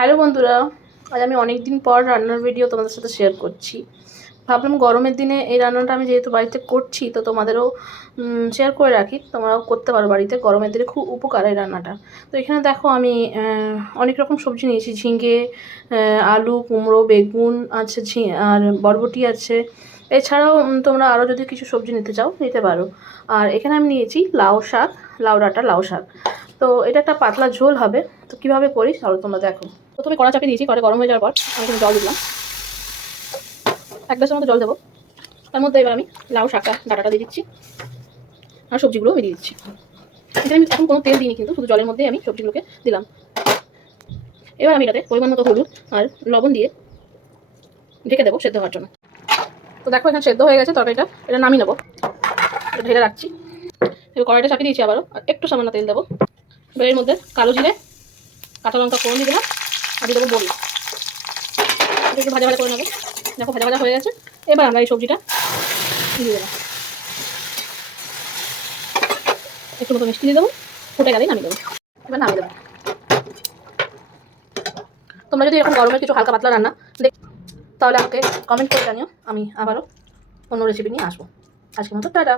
Hello বন্ধুরা, আজ আমি অনেক দিন পর রান্নার ভিডিও তোমাদের সাথে শেয়ার করছি। ভাবলাম গরমের দিনে এই রান্নাটা আমি যেহেতু বাড়িতে করছি তো তোমাদেরও শেয়ার করে রাখি, তোমরাও করতে পারো বাড়িতে। গরমের দিনে খুব উপকার এই রান্নাটা। তো এখানে দেখো আমি অনেক রকম সবজি নিয়েছি। ঝিঙে, আলু, কুমড়ো, বেগুন আছে, আর বরবটি আছে। এছাড়াও তোমরা আরও যদি কিছু সবজি নিতে চাও নিতে পারো। আর এখানে আমি নিয়েছি লাউ শাক, লাউ শাক। তো এটা একটা পাতলা ঝোল হবে। তো কীভাবে করি চলো তোমরা দেখো। প্রথমে কড়া চাপিয়ে দিয়েছি, কড়া গরম হয়ে যাওয়ার পর আমি এখানে জল দিলাম, 1 গ্লাসের মতো জল দেবো। তার মধ্যে এবার আমি লাউ শাকটা ডাটাটা দিয়ে দিচ্ছি আর সবজিগুলো আমি দিয়ে দিচ্ছি। এখানে আমি এখন কোনো তেল দিইনি, কিন্তু শুধু জলের মধ্যে আমি সবজিগুলোকে দিলাম। এবার আমি এটাতে পরিমাণ মতো হলুদ আর লবণ দিয়ে ঢেকে দেবো সেদ্ধ হওয়ার জন্য। তো দেখো এখানে সেদ্ধ হয়ে গেছে তরকারিটা, এটা নামিয়ে নেবো, ঢেলে রাখছি। এবার কড়াইটা চাপিয়ে দিয়েছি আবারও, আর একটু সামান্য তেল দেবো। এবার এর মধ্যে কালো জিরে, কাঁচা লঙ্কা ফোড়ন দিয়ে দিলাম, আর দিয়ে দেবো বড়ি। একটু ভাজা ভাজা করে নেবো। দেখো ভাজা ভাজা হয়ে গেছে। এবার আমরা এই সবজিটা দিয়ে দেবো, একটু মতো মিষ্টি দিয়ে দেবো, ফুটে গেলেই নামিয়ে দেবো। এবার নামিয়ে দেবো। তোমরা যদি এরকম গরমের কিছু হালকা পাতলা রান্না তাহলে আমাকে কমেন্ট করে জানিও, আমি আবারও অন্য রেসিপি নিয়ে আসবো। আজকের মতো টাটা।